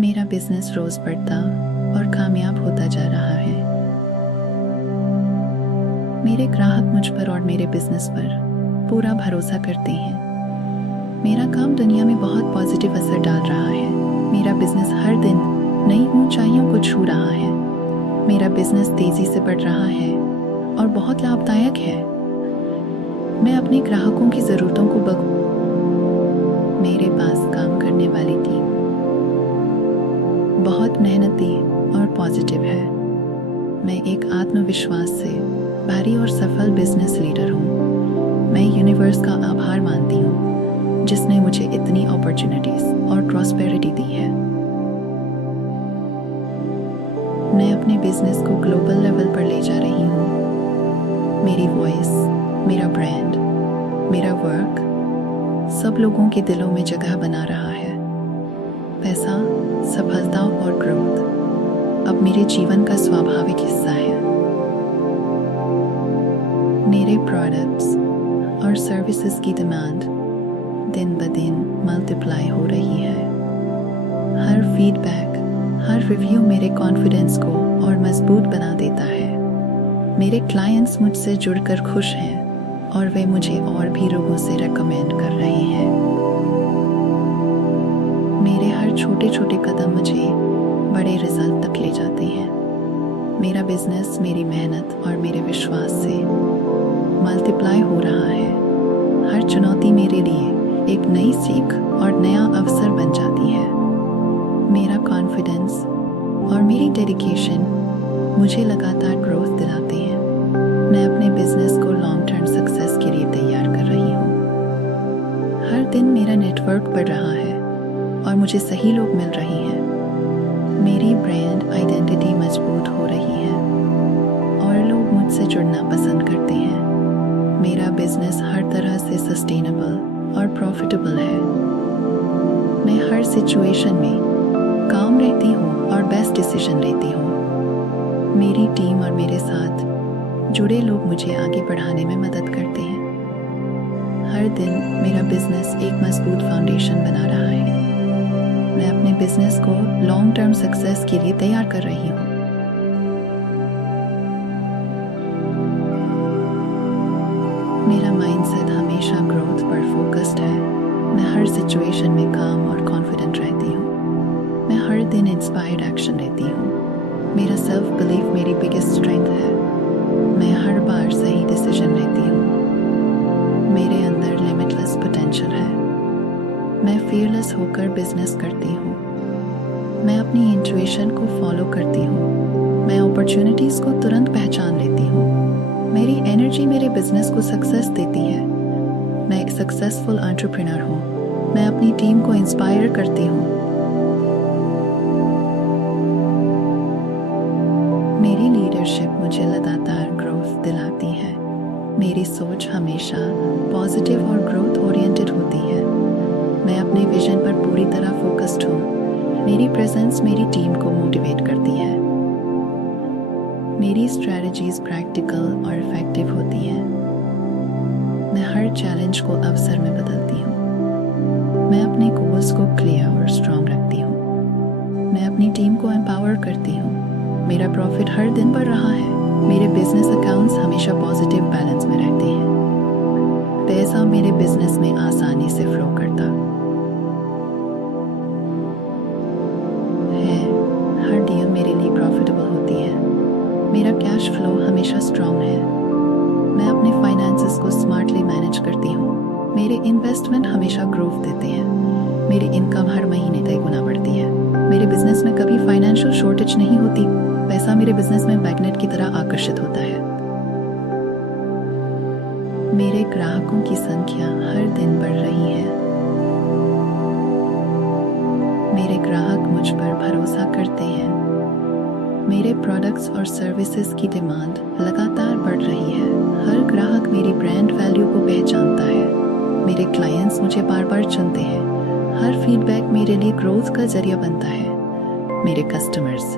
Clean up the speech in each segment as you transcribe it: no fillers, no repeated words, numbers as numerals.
मेरा बिजनेस रोज बढ़ता और कामयाब होता जा रहा है। मेरे ग्राहक मुझ पर और मेरे बिजनेस पर पूरा भरोसा करते हैं। मेरा काम दुनिया में बहुत पॉजिटिव असर डाल रहा है। मेरा बिजनेस हर दिन नई ऊंचाइयों को छू रहा है। मेरा बिजनेस तेजी से बढ़ रहा है और बहुत लाभदायक है। मैं अपने ग्राहकों की ज़रूरतों को मेरे पास काम करने वाली टीम बहुत मेहनती और पॉजिटिव है। मैं एक आत्मविश्वास से भारी और सफल बिजनेस लीडर हूँ। मैं यूनिवर्स का आभार मानती हूँ जिसने मुझे इतनी अपॉर्चुनिटीज और प्रॉस्पेरिटी दी है। मैं अपने बिजनेस को ग्लोबल लेवल पर ले जा रही हूँ। मेरी वॉइस, मेरा ब्रांड, मेरा वर्क सब लोगों के दिलों में जगह बना रहा है। पैसा, सफलता और ग्रोथ अब मेरे जीवन का स्वाभाविक हिस्सा है। मेरे प्रोडक्ट्स और सर्विसेज की डिमांड दिन ब दिन मल्टीप्लाई हो रही है। हर फीडबैक, हर रिव्यू मेरे कॉन्फिडेंस को और मजबूत बना देता है। मेरे क्लाइंट्स मुझसे जुड़कर खुश हैं और वे मुझे और भी लोगों से रेकमेंड कर रहे हैं। मेरे हर छोटे छोटे कदम मुझे बड़े रिजल्ट तक ले जाते हैं। मेरा बिजनेस मेरी मेहनत और मेरे विश्वास से मल्टीप्लाई हो रहा है। हर चुनौती मेरे लिए एक नई सीख और नया अवसर बन जाती है। मेरा कॉन्फिडेंस और मेरी डेडिकेशन मुझे लगातार ग्रोथ दिलाते हैं। मैं अपने बिजनेस को लॉन्ग टर्म सक्सेस के लिए तैयार कर रही हूँ। हर दिन मेरा नेटवर्क बढ़ रहा है और मुझे सही लोग मिल रहे हैं। मेरी ब्रांड आइडेंटिटी मजबूत हो रही है और लोग मुझसे जुड़ना पसंद करते हैं। मेरा बिजनेस हर तरह से सस्टेनेबल और प्रॉफिटेबल है। मैं हर सिचुएशन में काम रहती हूँ और बेस्ट डिसीजन लेती हूँ। मेरी टीम और मेरे साथ जुड़े लोग मुझे आगे बढ़ाने में मदद करते हैं। हर दिन मेरा बिजनेस एक मजबूत फाउंडेशन बना रहा है। मैं अपने बिजनेस को लॉन्ग टर्म सक्सेस के लिए तैयार कर रही हूँ। मेरा माइंडसेट हमेशा ग्रोथ पर फोकस्ड है। मैं हर सिचुएशन में काम और कॉन्फिडेंट रहती हूँ। मैं हर दिन इंस्पायर्ड एक्शन लेती हूँ। मेरा सेल्फ बिलीफ मेरी बिगेस्ट स्ट्रेंथ है। मैं हर बार सही डिसीजन लेती हूँ। मेरे अंदर लिमिटलेस पोटेंशियल है। मैं फियरलेस होकर बिजनेस करती हूँ। मैं अपनी इंट्यूशन को फॉलो करती हूँ। मैं अपॉर्चुनिटीज़ को तुरंत पहचान लेती हूँ। मेरी एनर्जी मेरे बिजनेस को सक्सेस देती है। मैं एक सक्सेसफुल एंटरप्रेन्योर हूँ। मैं अपनी टीम को इंस्पायर करती हूँ। मेरी लीडरशिप मुझे लगातार ग्रोथ दिलाती है। मेरी सोच हमेशा पॉजिटिव और ग्रोथ ओरिएंटेड होती है। मैं अपने विजन पर पूरी तरह फोकस्ड हूँ। मेरी प्रेजेंस मेरी टीम को मोटिवेट करती है। मेरी स्ट्रैटेजीज प्रैक्टिकल और इफेक्टिव होती हैं। मैं हर चैलेंज को अवसर में बदलती हूँ। मैं अपने गोल्स को क्लियर और स्ट्रांग रखती हूँ। मैं अपनी टीम को एम्पावर करती हूँ। मेरा प्रॉफिट हर दिन बढ़ रहा है। मेरे बिजनेस अकाउंट्स हमेशा पॉजिटिव बैलेंस में रहते हैं। पैसा मेरे बिजनेस में आसानी से फ्लो करता है। हर डील मेरे लिए प्रॉफिटेबल होती है। मेरा कैश फ्लो हमेशा स्ट्रांग है। मैं अपने फाइनेंसेस को स्मार्टली मैनेज करती हूँ। मेरे इन्वेस्टमेंट हमेशा ग्रोथ देते हैं। मेरी इनकम हर महीने कई गुना बढ़ती है। मेरे बिजनेस में कभी फाइनेंशियल शॉर्टेज नहीं होती। पैसा मेरे बिजनेस में मैग्नेट की तरह आकर्षित होता है। मेरे ग्राहकों की संख्या हर दिन बढ़ रही है। मेरे ग्राहक मुझ पर भरोसा करते हैं। मेरे प्रोडक्ट्स और सर्विसेज की डिमांड लगातार बढ़ रही है। हर ग्राहक मेरी ब्रांड वैल्यू को पहचानता है। मेरे क्लाइंट्स मुझे बार बार चुनते हैं। हर फीडबैक मेरे लिए ग्रोथ का जरिया बनता है। मेरे कस्टमर्स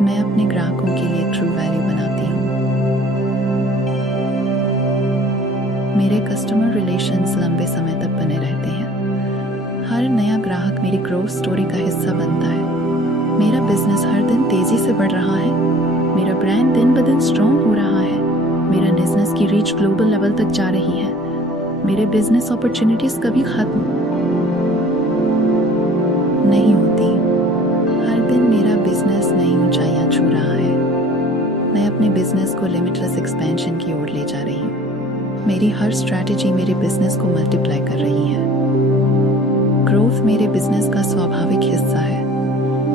मैं अपने ग्राहकों के लिए ट्रू वैल्यू बनाती हूँ। मेरे कस्टमर रिलेशंस लंबे समय तक बने रहते हैं। हर नया ग्राहक मेरी ग्रोथ स्टोरी का हिस्सा बनता है। मेरा बिजनेस हर दिन तेजी से बढ़ रहा है। मेरा ब्रांड दिन ब दिन स्ट्रॉन्ग हो रहा है। मेरा बिजनेस की रीच ग्लोबल लेवल तक जा रही है। मेरे बिजनेस अपॉर्चुनिटीज कभी खत्म नहीं होती। हर दिन मेरा बिजनेस नई ऊंचाइयां छू रहा है। मैं अपने बिजनेस को लिमिटलेस एक्सपेंशन की ओर ले जा रही हूँ। मेरी हर स्ट्रैटेजी मेरे बिजनेस को मल्टीप्लाई कर रही है। ग्रोथ मेरे बिजनेस का स्वाभाविक हिस्सा है।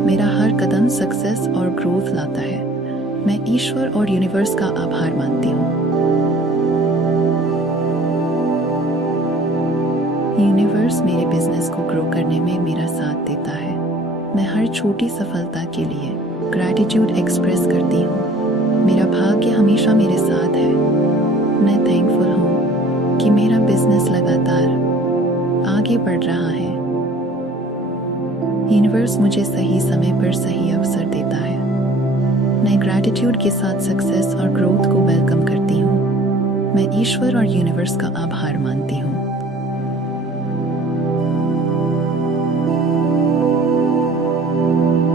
मेरा हर कदम सक्सेस और ग्रोथ लाता है। मैं ईश्वर और यूनिवर्स का आभार मानती हूँ। यूनिवर्स मेरे बिजनेस को ग्रो करने में मेरा साथ देता है। मैं हर छोटी सफलता के लिए ग्रैटिट्यूड एक्सप्रेस करती हूँ। मेरा भाग्य हमेशा मेरे साथ है। मैं थैंकफुल हूँ कि मेरा बिजनेस लगातार आगे बढ़ रहा है। यूनिवर्स मुझे सही समय पर सही अवसर देता है। मैं ग्रैटिट्यूड के साथ सक्सेस और ग्रोथ को वेलकम करती हूँ। मैं ईश्वर और यूनिवर्स का आभार मानती हूँ।